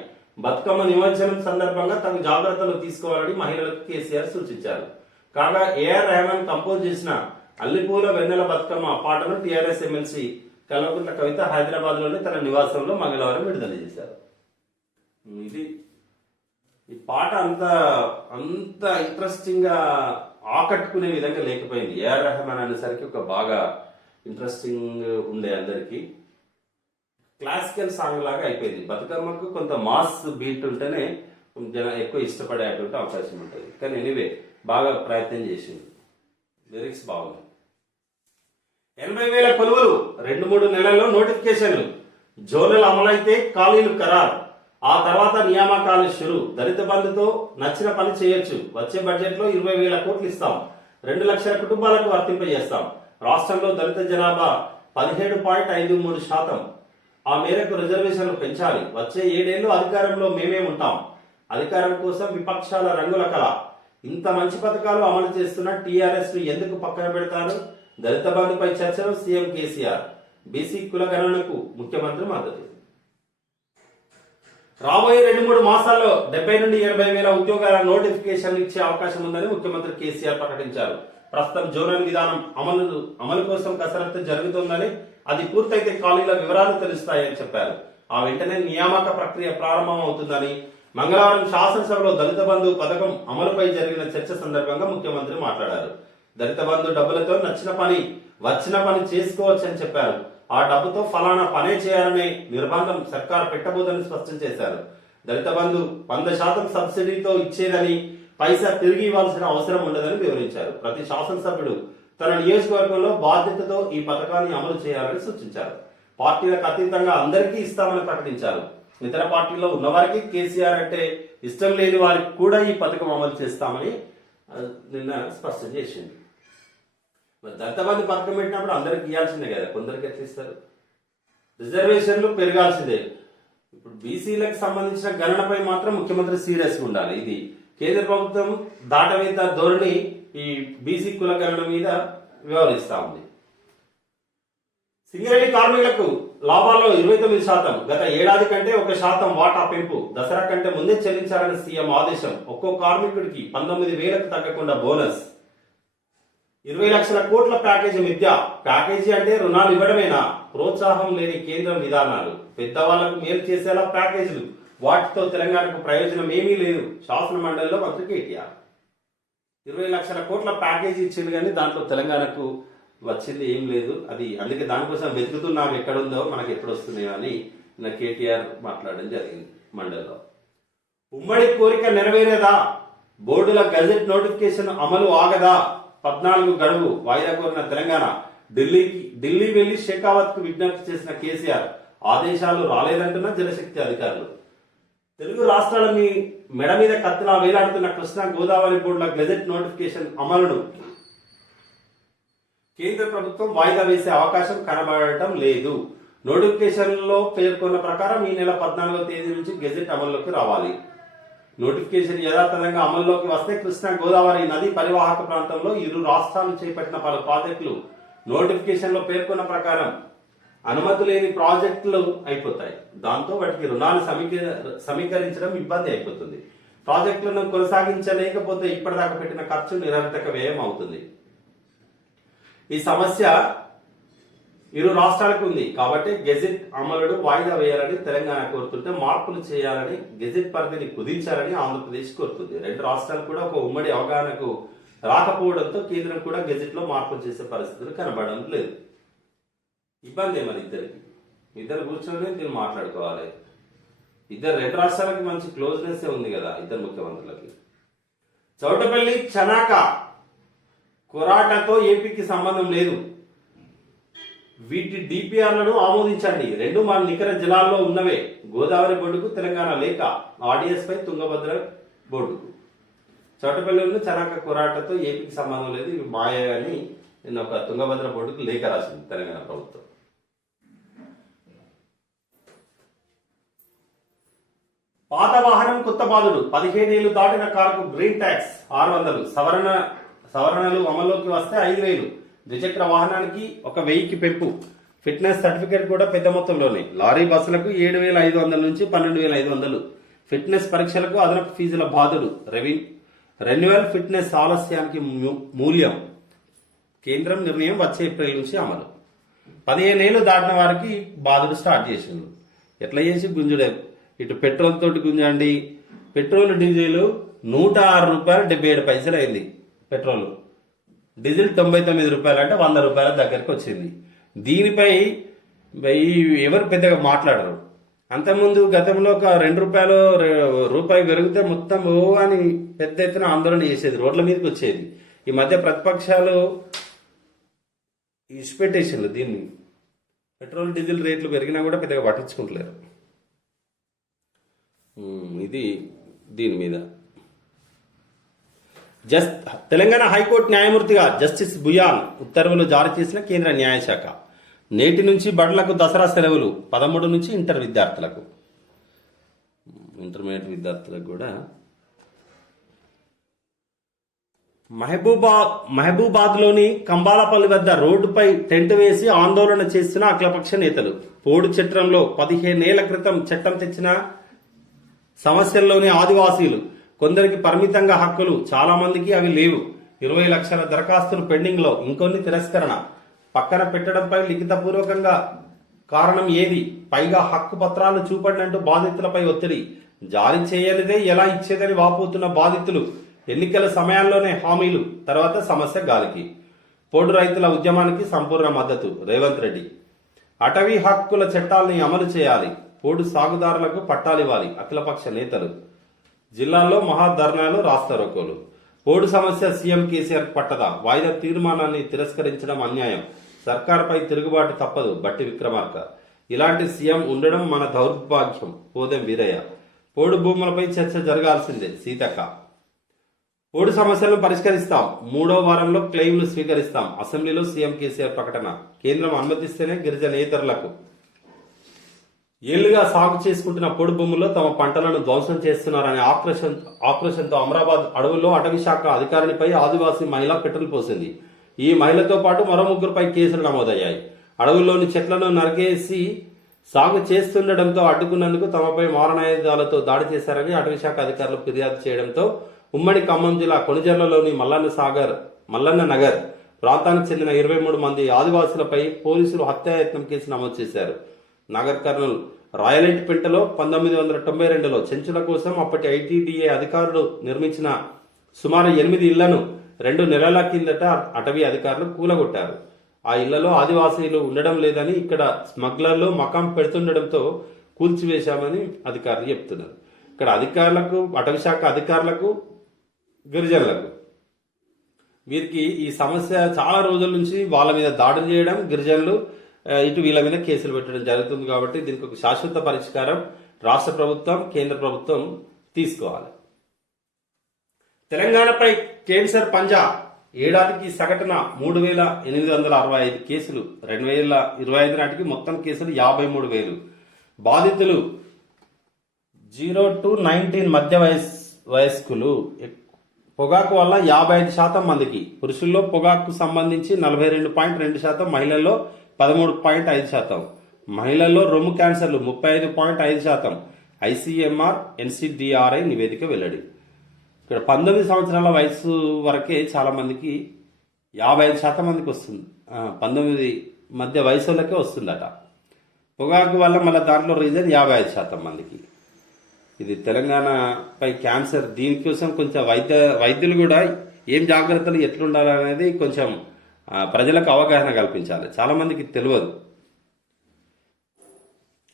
బతుకమ్మ నిమజ్జనం సందర్భంగా తగు జాగ్రత్తలు తీసుకోవాలని మహిళలకు కేసీఆర్ సూచించారు. కాగా ఏఆర్ రెహమాన్ కంపోజ్ చేసిన అల్లిపూల వెన్నెల బతుకమ్మ పాటను టీఆర్ఎస్ ఎమ్మెల్సీ కల్వకుంట్ల కవిత హైదరాబాద్ లోని తన నివాసంలో మంగళవారం విడుదల చేశారు. ఇది ఈ పాట అంత ఇంట్రెస్టింగ్ గా ఆకట్టుకునే విధంగా లేకపోయింది. ఏఆర్ రెహమాన్ అనేసరికి ఒక బాగా ఇంట్రెస్టింగ్ ఉండే అందరికి క్లాసికల్ సాంగ్ లాగా అయిపోయింది. బతుకమ్మకు కొంత మాస్ బీట్ ఉంటేనే ఎక్కువ ఇష్టపడేటువంటి అవకాశం ఉంటుంది. కానీ ఎనీవే బాగా ప్రయత్నం చేసింది. లిరిక్స్ బాగుంది. 80,000 కొలువులు, 2-3 నెలల్లో నోటిఫికేషన్లు. జోనల్ అమలైతే ఖాళీలు ఖరారు. ఆ తర్వాత నియామకాలు షురు. దళిత బంధుతో నచ్చిన పని చేయొచ్చు. వచ్చే బడ్జెట్ లో 20,000 కోట్లు ఇస్తాం. 2 లక్షల కుటుంబాలకు వర్తింపజేస్తాం. రాష్ట్రంలో దళిత జనాభా 17.53%. ఆ మేరకు రిజర్వేషన్లు పెంచాలి. వచ్చే 7 ఏళ్లు అధికారంలో మేమే ఉంటాం. అధికారం కోసం విపక్షాల రంగుల కళ. ఇంత మంచి పథకాలు అమలు చేస్తున్న టీఆర్ఎస్ ఎందుకు పక్కన పెడతారు? దళిత బంధుపై చర్చలో సీఎం కేసీఆర్. బీసీ కుల గణనకు ముఖ్యమంత్రి మద్దతు. రాబోయే 2-3 మాసాల్లో 70 నుండి 80,000 ఉద్యోగాల నోటిఫికేషన్లు ఇచ్చే అవకాశం ఉందని ముఖ్యమంత్రి కేసీఆర్ ప్రకటించారు. ప్రస్తుతం జోనల్ విధానం అమలు కోసం కసరత్తు జరుగుతోందని, అది పూర్తయితే ఖాళీల వివరాలు తెలుస్తాయని చెప్పారు. ఆ వెంటనే నియామక ప్రక్రియ ప్రారంభం అవుతుందని, మంగళవారం శాసనసభలో దళిత బంధు పథకం అమలుపై జరిగిన చర్చ సందర్భంగా ముఖ్యమంత్రి మాట్లాడారు. దళిత బంధు డబ్బులతో వచ్చిన పని చేసుకోవచ్చని చెప్పారు. ఆ డబ్బుతో ఫలానా పనే చేయాలనే నిర్బంధం సర్కారు పెట్టబోదని స్పష్టం చేశారు. దళిత బంధు 100% సబ్సిడీతో ఇచ్చేదని, పైసా తిరిగి ఇవ్వాల్సిన అవసరం ఉండదని వివరించారు. ప్రతి శాసనసభ్యుడు తన నియోజకవర్గంలో బాధ్యతతో ఈ పథకాన్ని అమలు చేయాలని సూచించారు. పార్టీలకు అతీతంగా అందరికీ ఇస్తామని ప్రకటించారు. ఇతర పార్టీల్లో ఉన్నవారికి, కేసీఆర్ అంటే ఇష్టం లేని వారికి కూడా ఈ పథకం అమలు చేస్తామని నిన్న స్పష్టం చేసింది. మరి దళిత బంధు పథకం పెట్టినప్పుడు అందరికి ఇవ్వాల్సిందే కదా, కొందరికి ఎట్లా ఇస్తారు? రిజర్వేషన్లు పెరగాల్సిందే. ఇప్పుడు బీసీలకు సంబంధించిన గణనపై మాత్రం ముఖ్యమంత్రి సీరియస్గా ఉండాలి. ఇది కేంద్ర ప్రభుత్వం దాటవేత ధోరణి ఈ బీసీ కులగణన మీద వ్యవహరిస్తా ఉంది. సింగరేణి కార్మికులకు లాభాల్లో 29%, గత ఏడాది కంటే 1% వాటా పెంపు, దసరా కంటే ముందే చెల్లించాలని సీఎం ఆదేశం, ఒక్కో కార్మికుడికి 19,000కు తగ్గకుండా బోనస్, 20 లక్షల కోట్ల ప్యాకేజీ మిథ్య, ప్యాకేజీ అంటే రుణాలు ఇవ్వడమేనా, ప్రోత్సాహం లేని కేంద్రం విధానాలు, పెద్దవాళ్లకు మేలు చేసేలా ప్యాకేజీలు, వాటితో తెలంగాణకు ప్రయోజనం ఏమీ లేదు, శాసన మండలిలో మంత్రి కేటీఆర్. 20 లక్షల కోట్ల ప్యాకేజీ ఇచ్చింది కానీ దాంట్లో తెలంగాణకు వచ్చింది ఏం లేదు. అది అందుకే దానికోసం వెతుకుతున్నాం ఎక్కడుందో మనకి ఎప్పుడు వస్తున్నాయో అని కేటీఆర్ మాట్లాడడం జరిగింది మండలిలో. ఉమ్మడి కోరిక నెరవేరేదా, బోర్డుల గజెట్ నోటిఫికేషన్ అమలు ఆగదా, 14 గడువు వాయిదా కోరిన తెలంగాణ, ఢిల్లీ వెళ్లి షెకావత్ కు విజ్ఞప్తి చేసిన కేసీఆర్, ఆదేశాలు రాలేదంటున్న జలశక్తి అధికారులు. తెలుగు రాష్ట్రాలని మెడ మీద కత్తిలా వేలాడుతున్న కృష్ణా గోదావరి బోర్డుల గెజెట్ నోటిఫికేషన్ అమలును కేంద్ర ప్రభుత్వం వాయిదా వేసే అవకాశం కనబడటం లేదు. నోటిఫికేషన్ లో పేర్కొన్న ప్రకారం ఈ నెల 14వ తేదీ నుంచి గెజెట్ అమల్లోకి రావాలి. నోటిఫికేషన్ యథాతథంగా అమల్లోకి వస్తే కృష్ణా గోదావరి నది పరివాహక ప్రాంతంలో ఇరు రాష్ట్రాలు చేపట్టిన పలు ప్రాజెక్టులు నోటిఫికేషన్ లో పేర్కొన్న ప్రకారం అనుమతి లేని ప్రాజెక్టులు అయిపోతాయి. దాంతో వాటికి రుణాలు సమీకరించడం ఇబ్బంది అయిపోతుంది. ప్రాజెక్టులను కొనసాగించలేకపోతే ఇప్పటిదాకా పెట్టిన ఖర్చు నిరర్థక వ్యయం అవుతుంది. ఈ సమస్య ఇరు రాష్ట్రాలకు ఉంది కాబట్టి గెజెట్ అమలును వాయిదా వేయాలని తెలంగాణ కోరుతుంటే మార్పులు చేయాలని, గెజెట్ పరిధిని కుదించాలని ఆంధ్రప్రదేశ్ కోరుతుంది. రెండు రాష్ట్రాలు కూడా ఒక ఉమ్మడి అవగాహనకు రాకపోవడంతో కేంద్రం కూడా గెజెట్ లో మార్పులు చేసే పరిస్థితులు కనబడడం లేదు. ఇబ్బంది మరి ఇద్దరు కూర్చొని దీన్ని మాట్లాడుకోవాలి. రెండు రాష్ట్రాలకి మంచి క్లోజ్నెస్ ఉంది కదా ఇద్దరు ముఖ్యమంత్రులకి. చౌటపల్లి చనాక కొరాటతో ఏపీకి సంబంధం లేదు, వీటి డిపిఆర్లను ఆమోదించండి, రెండు మన నికర జలాల్లో ఉన్నవే, గోదావరి బోర్డుకు తెలంగాణ లేఖ, ఆర్డీఎస్ పై తుంగభద్ర బోర్డుకు. చౌటపల్లి చనాక కొరాటతో ఏపీకి సంబంధం లేదు, ఇవి మాయ అని నిన్న ఒక తుంగభద్ర బోర్డుకు లేఖ రాసింది తెలంగాణ ప్రభుత్వం. పాత వాహనం కొత్త బాధుడు, 15 ఏళ్లు దాటిన కారుకు గ్రీన్ ట్యాక్స్ 600, సవరణలు అమల్లోకి వస్తే 5,000, ద్విచక్ర వాహనానికి 1,000కి పెంపు, ఫిట్నెస్ సర్టిఫికేట్ కూడా పెద్ద మొత్తంలోనే, లారీ బస్సులకు 7,500 నుంచి 12,500, ఫిట్నెస్ పరీక్షలకు అదనపు ఫీజుల బాధుడు, రెన్యువల్ ఫిట్నెస్ ఆలస్యానికి మూల్యం, కేంద్రం నిర్ణయం వచ్చే ఏప్రిల్ నుంచి అమలు. 15 ఏళ్లు దాటిన వారికి బాధుడు స్టార్ట్ చేసిండు. ఎట్లా చేసి గుంజుడే, ఇటు పెట్రోల్ తోటి గుంజండి. పెట్రోల్ డీజిల్ 106 రూపాయలు 77 పైసలు అయింది. పెట్రోల్ డీజిల్ 99 రూపాయలు అంటే 100 రూపాయల దగ్గరకు వచ్చింది. దీనిపై ఎవరు పెద్దగా మాట్లాడరు. అంతకుముందు గతంలో ఒక 2 రూపాయి పెరిగితే మొత్తం ఓ అని పెద్ద ఎత్తున ఆందోళన చేసేది, రోడ్ల మీదకి వచ్చేది. ఈ మధ్య ప్రతిపక్షాలు ఇష్పెట్టేసిండ్రు దీన్ని. పెట్రోల్ డీజిల్ రేట్లు పెరిగినా కూడా పెద్దగా పట్టించుకుంటలేరు. ఇది దీని మీద తెలంగాణ హైకోర్టు న్యాయమూర్తిగా జస్టిస్ బుయాన్ ఉత్తర్వులు జారీ చేసిన కేంద్ర న్యాయశాఖ. నేటి నుంచి బడులకు దసరా సెలవులు, 13 నుంచి ఇంటర్మీడియట్ విద్యార్థులకు కూడా. మహబూబాద్ లోని కంబాలపల్లి వద్ద రోడ్డుపై టెంట్ వేసి ఆందోళన చేస్తున్న అఖిలపక్ష నేతలు. పోడు చట్టంలో 15 ఏళ్ల క్రితం చట్టం తెచ్చిన సమస్యల్లోని ఆదివాసీలు, కొందరికి పరిమితంగా హక్కులు, చాలా మందికి అవి లేవు. 20 లక్షల దరఖాస్తులు పెండింగ్ లో, ఇంకొన్ని తిరస్కరణ. పక్కన పెట్టడంపై లిఖితపూర్వకంగా కారణం ఏది? పైగా హక్కు పత్రాలు చూపడినంటూ బాధితులపై ఒత్తిడి. జారీ చేయనిదే ఎలా ఇచ్చేదని వాపోతున్న బాధితులు. ఎన్నికల సమయాల్లోనే హామీలు, తర్వాత సమస్య గాలికి. పోడు రైతుల ఉద్యమానికి సంపూర్ణ మద్దతు రేవంత్ రెడ్డి. అటవీ హక్కుల చట్టాల్ని అమలు చేయాలి, పోడు సాగుదారులకు పట్టాలివ్వాలి అఖిలపక్ష నేతలు. జిల్లాల్లో మహాధర్నాలు, రాస్తారోకోలు. పోడు సమస్య సీఎం కేసీఆర్ పట్టదా, వాయిదా తీర్మానాన్ని తిరస్కరించడం అన్యాయం, సర్కార్పై తిరుగుబాటు తప్పదు బట్టి విక్రమార్క. ఇలాంటి సీఎం ఉండడం మన దౌర్భాగ్యం పోదెం వీరయ్య. పోడు భూములపై చర్చ జరగాల్సిందే సీతక్క. పోడు సమస్యలను పరిష్కరిస్తాం, 3వ వారంలో క్లెయిమ్లు స్వీకరిస్తాం. అసెంబ్లీలో సీఎం కేసీఆర్ ప్రకటన. కేంద్రం అనుమతిస్తేనే గిరిజనేతరులకు ఏళ్లుగా సాగు చేసుకుంటున్న పొడి భూముల్లో తమ పంటలను ధ్వంసం చేస్తున్నారనే ఆక్రోశంతో అమరాబాద్ అడవుల్లో అటవీ శాఖ అధికారినిపై ఆదివాసీ మహిళ పెట్రోల్ పోసింది. ఈ మహిళతో పాటు మరో ముగ్గురుపై కేసులు నమోదయ్యాయి. అడవుల్లోని చెట్లను నరికేసి సాగు చేస్తుండటంతో అడ్డుకున్నందుకు తమపై మారణాయుధాలతో దాడి చేశారని అటవీశాఖ అధికారులు ఫిర్యాదు చేయడంతో ఉమ్మడి ఖమ్మం జిల్లా కొణిజర్లలోని మల్లన్న నగర్ ప్రాంతానికి చెందిన 23 మంది ఆదివాసులపై పోలీసులు హత్యాయత్నం కేసు నమోదు చేశారు. నగర్ కర్నూలు రాయలెట్టిపేటలో 1992లో చెంచుల కోసం అప్పటి ఐటీడీఏ అధికారులు నిర్మించిన సుమారు 8 ఇళ్లను 2 నెలల కిందట అటవీ అధికారులు కూలగొట్టారు. ఆ ఇళ్లలో ఆదివాసీలు ఉండడం లేదని, ఇక్కడ స్మగ్లర్లు మకాం పెడుతుండటంతో కూల్చివేశామని అధికారులు చెప్తున్నారు. ఇక్కడ అధికారులకు, అటవీ శాఖ అధికారులకు, గిరిజనులకు వీరికి ఈ సమస్య చాలా రోజుల నుంచి వాళ్ళ మీద దాడులు చేయడం, గిరిజనులు ఇటు వీళ్ళ మీద కేసులు పెట్టడం జరుగుతుంది. కాబట్టి దీనికి ఒక శాశ్వత పరిష్కారం రాష్ట్ర ప్రభుత్వం, కేంద్ర ప్రభుత్వం తీసుకోవాలి. తెలంగాణపై కేన్సర్ పంజా ఏడాదికి సగటున 3,865 కేసులు. 2025 నాటికి మొత్తం కేసులు 53,000. బాధితులు 0 to 19 మధ్య వయస్కులు. పొగాకు వల్ల 55% మందికి, పురుషుల్లో పొగాకు సంబంధించి 42.2%, మహిళల్లో 13.5%, మహిళల్లో రొమ్ము క్యాన్సర్లు 35.5%. ఐసీఎంఆర్ ఎన్సీడీఆర్ఐ నివేదిక వెల్లడి. ఇక్కడ 19 సంవత్సరాల వయసు వరకే చాలా మందికి 55% మందికి వస్తుంది. 19 మధ్య వయసులకే వస్తుందట పొగాకు వల్ల. మళ్ళీ దాంట్లో రీజన్ 55% మందికి. ఇది తెలంగాణపై క్యాన్సర్. దీనికోసం కొంచెం వైద్యులు కూడా ఏం జాగ్రత్తలు ఎట్లుండాలనేది కొంచెం ప్రజలకు అవగాహన కల్పించాలి. చాలా మందికి తెలియదు.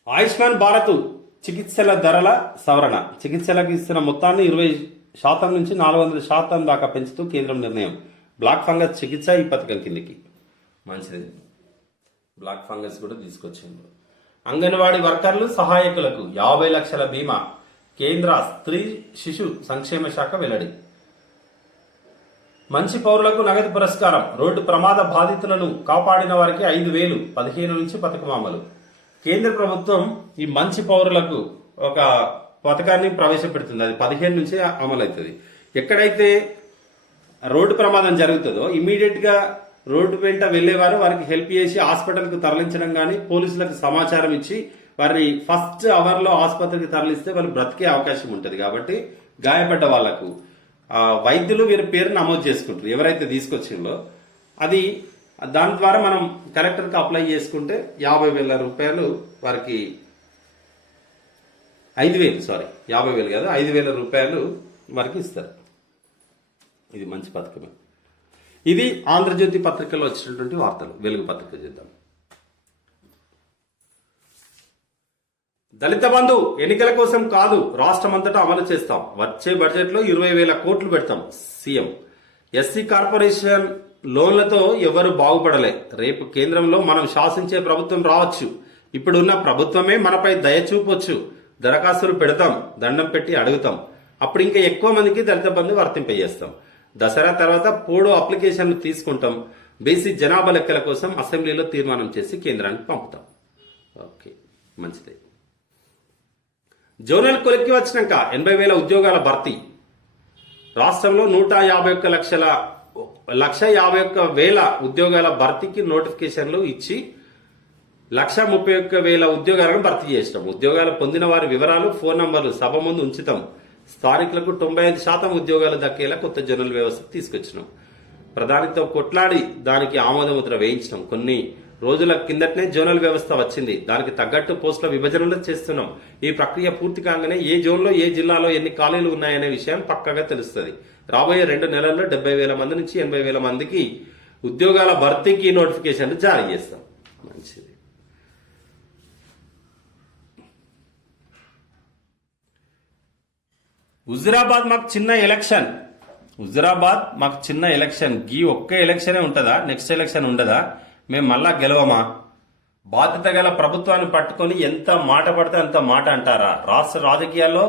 ఆయుష్మాన్ భారత్ చికిత్సల ధరల సవరణ. చికిత్సలకు ఇస్తున్న మొత్తాన్ని 20% నుంచి 400% దాకా పెంచుతూ కేంద్రం నిర్ణయం. బ్లాక్ ఫంగస్ చికిత్స ఈ పథకం కిందికి. మంచిది. బ్లాక్ ఫంగస్ కూడా తీసుకొచ్చింది. అంగన్వాడీ వర్కర్లు, సహాయకులకు 50 లక్షల బీమా. కేంద్ర స్త్రీ శిశు సంక్షేమ శాఖ వెల్లడి. మంచి పౌరులకు నగదు పురస్కారం. రోడ్డు ప్రమాద బాధితులను కాపాడిన వారికి 5,000. 15 నుంచి పథకం అమలు. కేంద్ర ప్రభుత్వం ఈ మంచి పౌరులకు ఒక పథకాన్ని ప్రవేశపెడుతుంది. అది 15 నుంచి అమలవుతుంది. ఎక్కడైతే రోడ్డు ప్రమాదం జరుగుతుందో ఇమీడియట్ గా రోడ్డు వెంట వెళ్లేవారు వారికి హెల్ప్ చేసి హాస్పిటల్కు తరలించడం కానీ, పోలీసులకు సమాచారం ఇచ్చి వారి ఫస్ట్ అవర్ లో ఆసుపత్రికి తరలిస్తే వాళ్ళు బ్రతికే అవకాశం ఉంటుంది. కాబట్టి గాయపడ్డ వాళ్లకు వైద్యులు వీరి పేరు నమోదు చేసుకుంటారు. ఎవరైతే తీసుకొచ్చిందో అది దాని ద్వారా మనం కలెక్టర్కి అప్లై చేసుకుంటే 50,000 రూపాయలు వారికి 5,000 50,000 కాదు 5,000 రూపాయలు వారికి ఇస్తారు. ఇది మంచి పథకమే. ఇది ఆంధ్రజ్యోతి పత్రికలో వచ్చినటువంటి వార్తలు. వెలుగు పత్రిక చేద్దాం. దళిత బంధు ఎన్నికల కోసం కాదు, రాష్ట్రమంతటా అమలు చేస్తాం. వచ్చే బడ్జెట్ లో 20,000 కోట్లు పెడతాం. సీఎం. ఎస్సీ కార్పొరేషన్ లోన్లతో ఎవరు బాగుపడలే. రేపు కేంద్రంలో మనం శాసించే ప్రభుత్వం రావచ్చు. ఇప్పుడున్న ప్రభుత్వమే మనపై దయ చూపొచ్చు. దరఖాస్తులు పెడతాం, దండం పెట్టి అడుగుతాం. అప్పుడు ఇంకా ఎక్కువ మందికి దళిత బంధు వర్తింపజేస్తాం. దసరా తర్వాత పోడు అప్లికేషన్లు తీసుకుంటాం. బీసీ జనాభా లెక్కల కోసం అసెంబ్లీలో తీర్మానం చేసి కేంద్రానికి పంపుతాం. ఓకే, మంచిది. జోనల్ కొలిక్కి వచ్చినాక 80,000 ఉద్యోగాల భర్తీ. రాష్ట్రంలో 151,51,000 ఉద్యోగాల భర్తీకి నోటిఫికేషన్లు ఇచ్చి 131,000 ఉద్యోగాలను భర్తీ చేసినాం. ఉద్యోగాలు పొందిన వారి వివరాలు, ఫోన్ నంబర్లు సభ ముందు ఉంచుతాం. స్థానికులకు 95% ఉద్యోగాలు దక్కేలా కొత్త జోనల్ వ్యవస్థ తీసుకొచ్చినాం. ప్రధానితో కొట్లాడి దానికి ఆమోదముద్ర వేయించినాం. కొన్ని రోజుల కిందటనే జోనల్ వ్యవస్థ వచ్చింది. దానికి తగ్గట్టు పోస్టుల విభజనలు చేస్తున్నాం. ఈ ప్రక్రియ పూర్తి కాగానే ఏ జోన్లో ఏ జిల్లాలో ఎన్ని ఖాళీలు ఉన్నాయనే విషయం పక్కగా తెలుస్తుంది. రాబోయే 2 నెలల్లో 70,000 మంది నుంచి 80,000 మందికి ఉద్యోగాల భర్తీకి నోటిఫికేషన్లు జారీ చేస్తాం. మంచిది. హుజురాబాద్ మాకు చిన్న ఎలక్షన్. గీ ఒక్క ఎలక్షనే ఉంటుందా? నెక్స్ట్ ఎలక్షన్ ఉండదా? మేము మళ్ళా గెలవమా? బాధ్యత గల ప్రభుత్వాన్ని పట్టుకొని ఎంత మాట పడితే అంత మాట అంటారా? రాష్ట్ర రాజకీయాల్లో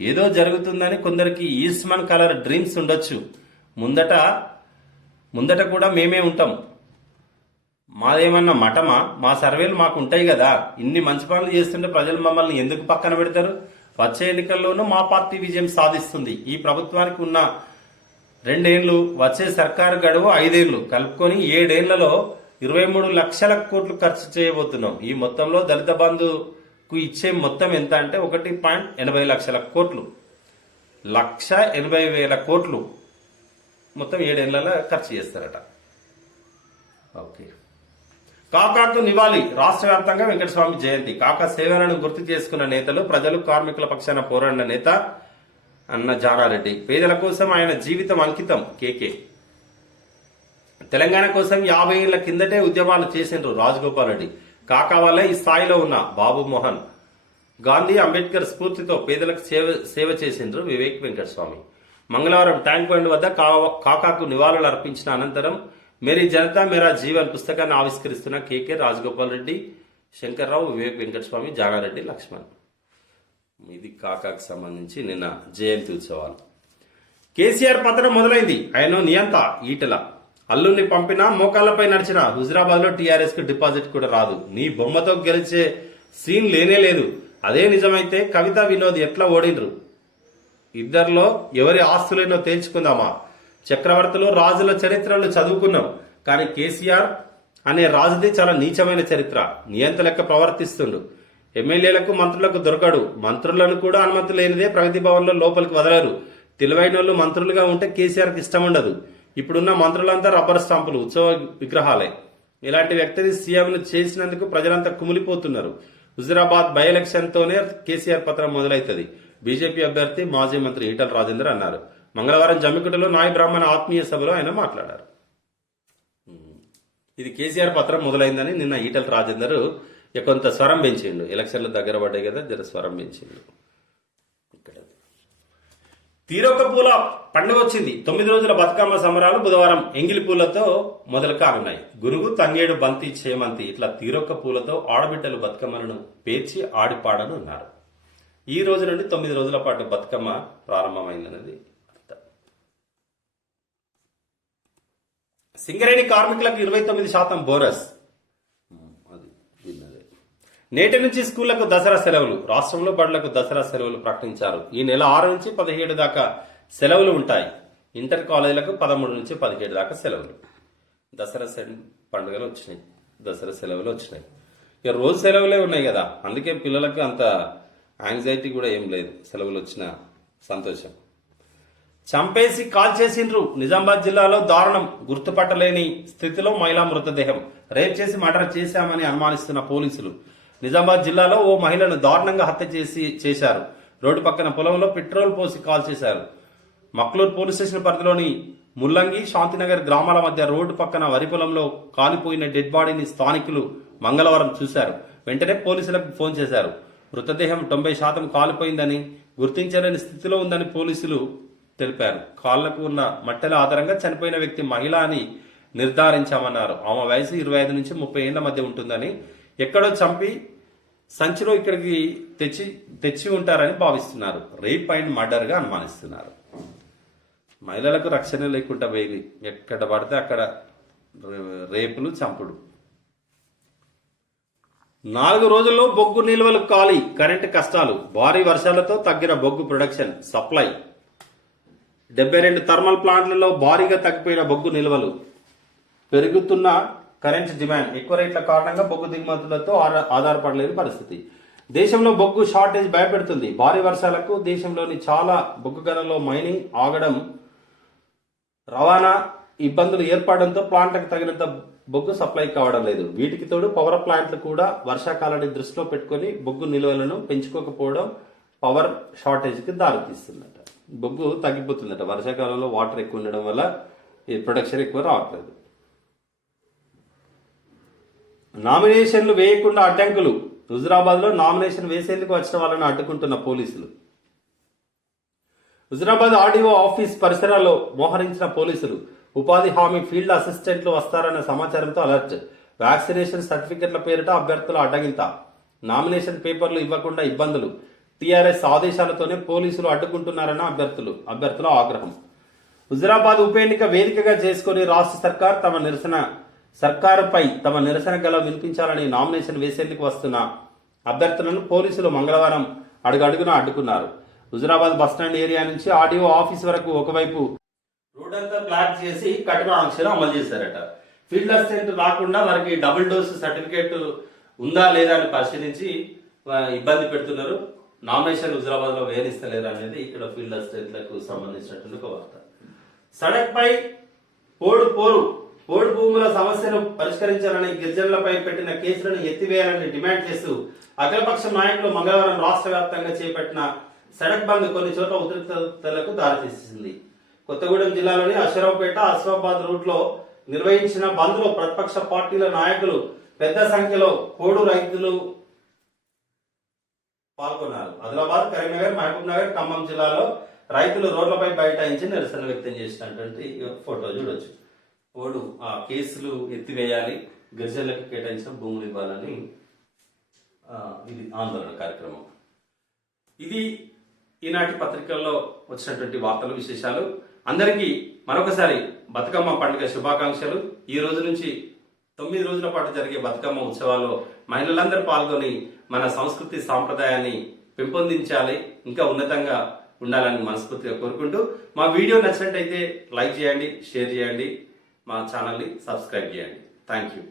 ఏదో జరుగుతుందని కొందరికి ఈస్మన్ కలర్ డ్రీమ్స్ ఉండొచ్చు. ముందట కూడా మేమే ఉంటాం. మాదేమన్నా మఠమా? మా సర్వేలు మాకు ఉంటాయి కదా. ఇన్ని మంచి పనులు చేస్తుంటే ప్రజలు మమ్మల్ని ఎందుకు పక్కన పెడతారు? వచ్చే ఎన్నికల్లోనూ మా పార్టీ విజయం సాధిస్తుంది. ఈ ప్రభుత్వానికి ఉన్న 2 ఏళ్లు, వచ్చే సర్కారు గడువు 5 ఏళ్లు కలుపుకొని 7 ఏళ్లలో 23 లక్షల కోట్లు ఖర్చు చేయబోతున్నాం. ఈ మొత్తంలో దళిత బంధుకు ఇచ్చే మొత్తం ఎంత అంటే 1.80 లక్షల కోట్లు, 1,80,000 కోట్లు మొత్తం 7 ఏళ్లలో ఖర్చు చేస్తారట. ఓకే. కాకాకు నివాళి. రాష్ట్ర వ్యాప్తంగా వెంకటస్వామి జయంతి. కాకా సేవలను గుర్తు చేసుకున్న నేతలు, ప్రజలు, కార్మికుల పక్షాన పోరాడిన నేత అన్న జానారెడ్డి. పేదల కోసం ఆయన జీవితం అంకితం. కేకే. తెలంగాణ కోసం 50 ఏళ్ల కిందటే ఉద్యమాలు చేసిండ్రు రాజగోపాల్ రెడ్డి. కాకా వల్ల ఈ స్థాయిలో ఉన్న బాబు మోహన్. గాంధీ, అంబేద్కర్ స్ఫూర్తితో పేదలకు సేవ చేసిండ్రు వివేక్ వెంకటస్వామి. మంగళవారం ట్యాంక్ బండ్ వద్ద కాకాకు నివాళులు అర్పించిన అనంతరం మేరీ జనతా మేరా జీవన్ పుస్తకాన్ని ఆవిష్కరిస్తున్న కేకే, రాజగోపాల్ రెడ్డి, శంకర్రావు, వివేక్ వెంకటస్వామి, జానారెడ్డి, లక్ష్మణ్. ఇది కాకాకు సంబంధించి నిన్న జయంతి ఉత్సవాలు. కేసీఆర్ పతనం మొదలైంది. ఆయన నియంత ఈటల. అల్లుని పంపినా మోకాళ్లపై నడిచిన హుజరాబాద్ లో టీఆర్ఎస్ కు డిపాజిట్ కూడా రాదు. నీ బొమ్మతో గెలిచే సీన్ లేనే లేదు. అదే నిజమైతే కవిత, వినోద్ ఎట్లా ఓడిండ్రు? ఇద్దరిలో ఎవరి ఆస్తులేనో తేల్చుకుందామా? చక్రవర్తులు, రాజుల చరిత్రలు చదువుకున్నాం, కానీ కేసీఆర్ అనే రాజుది చాలా నీచమైన చరిత్ర. నియంత లెక్క ప్రవర్తిస్తుండు. ఎమ్మెల్యేలకు, మంత్రులకు దొరకడు. మంత్రులను కూడా అనుమతి లేనిదే ప్రగతి భవన్లో లోపలికి వదలరు. తెలివైన వాళ్ళు మంత్రులుగా ఉంటే కేసీఆర్కి ఇష్టం ఉండదు. ఇప్పుడున్న మంత్రులంతా రబ్బర్ స్టాంపులు, ఉత్సవ విగ్రహాలే. ఇలాంటి వ్యక్తిని సీఎంను చేసినందుకు ప్రజలంతా కుమిలిపోతున్నారు. హుజురాబాద్ బై ఎలక్షన్ తోనే కేసీఆర్ పత్రం మొదలవుతుంది. బీజేపీ అభ్యర్థి మాజీ మంత్రి ఈటల రాజేందర్ అన్నారు. మంగళవారం జమ్మికుంటలో నాయ బ్రాహ్మణ ఆత్మీయ సభలో ఆయన మాట్లాడారు. ఇది కేసీఆర్ పత్రం మొదలైందని నిన్న ఈటల రాజేందర్ కొంత స్వరం పెంచిండు. ఎలక్షన్లు దగ్గర పడ్డాయి కదా, జర స్వరం పెంచిండు. ఇక్కడ తీరొక్క పూల పండుగ వచ్చింది. 9 రోజుల బతుకమ్మ సంబరాలు బుధవారం ఎంగిలి పూలతో మొదలు కానున్నాయి. గునుగు, తంగేడు, బంతి, చేమంతి ఇట్లా తీరొక్క పూలతో ఆడబిడ్డలు బతుకమ్మలను పేర్చి ఆడిపాడనున్నారు. ఈ రోజు నుండి 9 రోజుల పాటు బతుకమ్మ ప్రారంభమైందన్నది అర్థం. సింగరేణి కార్మికులకు 29% బోనస్. నేటి నుంచి స్కూళ్లకు దసరా సెలవులు. రాష్ట్రంలో బడులకు దసరా సెలవులు ప్రకటించారు. ఈ నెల 6 నుంచి 17 దాకా సెలవులు ఉంటాయి. ఇంటర్ కాలేజీలకు 13 నుంచి 17 దాకా సెలవులు. దసరా పండుగలు వచ్చినాయి, దసరా సెలవులు వచ్చినాయి. ఇక రోజు సెలవులే ఉన్నాయి కదా, అందుకే పిల్లలకు అంత యాంగ్జైటీ కూడా ఏం లేదు. సెలవులు వచ్చిన సంతోషం. చంపేసి కాల్ చేసిండ్రు. నిజామాబాద్ జిల్లాలో దారుణం. గుర్తుపట్టలేని స్థితిలో మహిళా మృతదేహం. రేప్ చేసి మర్డర్ చేశామని అనుమానిస్తున్న పోలీసులు. నిజామాబాద్ జిల్లాలో ఓ మహిళను దారుణంగా హత్య చేశారు. రోడ్డు పక్కన పొలంలో పెట్రోల్ పోసి కాల్ చేశారు. మక్లూర్ పోలీస్ స్టేషన్ పరిధిలోని ముల్లంగి, శాంతినగర్ గ్రామాల మధ్య రోడ్డు పక్కన వరి పొలంలో కాలిపోయిన డెడ్ బాడీని స్థానికులు మంగళవారం చూశారు. వెంటనే పోలీసులకు ఫోన్ చేశారు. మృతదేహం 90% కాలిపోయిందని, గుర్తించలేని స్థితిలో ఉందని పోలీసులు తెలిపారు. కాళ్లకు ఉన్న మట్టెల ఆధారంగా చనిపోయిన వ్యక్తి మహిళ అని నిర్ధారించామన్నారు. ఆమె వయసు 25 నుంచి 30 ఏళ్ల మధ్య ఉంటుందని, ఎక్కడో చంపి సంచిలో ఇక్కడికి తెచ్చి ఉంటారని భావిస్తున్నారు. రేప్ అండ్ మర్డర్ గా అనుమానిస్తున్నారు. మహిళలకు రక్షణ లేకుండా పోయింది. ఎక్కడ పడితే అక్కడ రేపులు, చంపుడు. 4 రోజుల్లో బొగ్గు నిల్వలు ఖాళీ. కరెంటు కష్టాలు. భారీ వర్షాలతో తగ్గిన బొగ్గు ప్రొడక్షన్ సప్లై. 72 థర్మల్ ప్లాంట్లలో భారీగా తగ్గిపోయిన బొగ్గు నిల్వలు. పెరుగుతున్న కరెంట్ డిమాండ్. ఎక్కువ రేట్ల కారణంగా బొగ్గు దిగుమతులతో ఆధారపడలేని పరిస్థితి. దేశంలో బొగ్గు షార్టేజ్ భయపెడుతుంది. భారీ వర్షాలకు దేశంలోని చాలా బొగ్గు గనుల్లో మైనింగ్ ఆగడం, రవాణా ఇబ్బందులు ఏర్పడడంతో ప్లాంట్లకు తగినంత బొగ్గు సప్లై కావడం లేదు. వీటికి తోడు పవర్ ప్లాంట్లు కూడా వర్షాకాలాన్ని దృష్టిలో పెట్టుకుని బొగ్గు నిల్వలను పెంచుకోకపోవడం పవర్ షార్టేజ్ కి దారితీస్తుందట. బొగ్గు తగ్గిపోతుందట. వర్షాకాలంలో వాటర్ ఎక్కువ ఉండడం వల్ల ఈ ప్రొడక్షన్ ఎక్కువ రావట్లేదు. నామినేషన్లు వేయకుండా అడ్డంకులు. హుజురాబాద్ లో నామినేషన్ వేసేందుకు వచ్చిన వాళ్ళని అడ్డుకుంటున్న పోలీసులు. హుజురాబాద్ ఆర్డీఓ ఆఫీస్ పరిసరాల్లో మోహరించిన పోలీసులు. ఉపాధి హామీ ఫీల్డ్ అసిస్టెంట్లు వస్తారన్న సమాచారంతో అలర్ట్. వ్యాక్సినేషన్ సర్టిఫికెట్ల పేరిట అభ్యర్థుల అడ్డగింత. నామినేషన్ పేపర్లు ఇవ్వకుండా ఇబ్బందులు. టీఆర్ఎస్ ఆదేశాలతోనే పోలీసులు అడ్డుకుంటున్నారన్న అభ్యర్థుల ఆగ్రహం. హుజురాబాద్ ఉప ఎన్నిక వేదికగా చేసుకుని రాష్ట్ర సర్కార్ తమ నిరసన సర్కారుపై తమ నిరసన గల వినిపించాలని నామినేషన్ వేసేందుకు వస్తున్న అభ్యర్థులను పోలీసులు మంగళవారం అడుగడుగున అడ్డుకున్నారు. హుజురాబాద్ బస్టాండ్ ఏరియా నుంచి ఆర్డీఓ ఆఫీస్ వరకు ఒకవైపు రోడ్ అంతా బ్లాక్ చేసి కఠిన ఆంక్షలు అమలు చేశారట. ఫీల్డ్ అసిస్టెంట్ రాకుండా వారికి డబుల్ డోస్ సర్టిఫికేట్ ఉందా లేదా అని పరిశీలించి ఇబ్బంది పెడుతున్నారు. నామినేషన్ హుజురాబాద్ లో వేయనిస్తలేరు అనేది ఇక్కడ ఫీల్డ్ అసిస్టెంట్లకు సంబంధించినటువంటి ఒక వార్త. సడక్ పై పోడు భూముల సమస్యను పరిష్కరించాలని గిరిజనులపై పెట్టిన కేసులను ఎత్తివేయాలని డిమాండ్ చేస్తూ అఖిలపక్ష నాయకులు మంగళవారం రాష్ట్ర వ్యాప్తంగా చేపట్టిన సడక్ బంద్ కొన్ని చోట్ల ఉద్రిక్తతలకు దారితీసింది. కొత్తగూడెం జిల్లాలోని అశ్వరావుపేట, అస్వాబాద్ రూట్ లో నిర్వహించిన బంద్ లో ప్రతిపక్ష పార్టీల నాయకులు పెద్ద సంఖ్యలో పోడు రైతులు పాల్గొన్నారు. ఆదిలాబాద్, కరీంనగర్, మహబూబ్ నగర్, ఖమ్మం జిల్లాలో రైతులు రోడ్లపై బైఠాయించి నిరసన వ్యక్తం చేసినటువంటి ఫోటో చూడొచ్చు. పోడు ఆ కేసులు ఎత్తివేయాలి, గిరిజనులకు కేటాయించిన భూములు ఇవ్వాలని ఇది ఆందోళన కార్యక్రమం. ఇది ఈనాటి పత్రికల్లో వచ్చినటువంటి వార్తలు, విశేషాలు. అందరికీ మరొకసారి బతుకమ్మ పండుగ శుభాకాంక్షలు. ఈ రోజు నుంచి 9 రోజుల పాటు జరిగే బతుకమ్మ ఉత్సవాల్లో మహిళలందరూ పాల్గొని మన సంస్కృతి సాంప్రదాయాన్ని పెంపొందించాలి, ఇంకా ఉన్నతంగా ఉండాలని మనస్ఫూర్తిగా కోరుకుంటూ, మా వీడియో నచ్చినట్టయితే లైక్ చేయండి, షేర్ చేయండి, మా ఛానల్ని సబ్స్క్రైబ్ చేయండి. Thank you.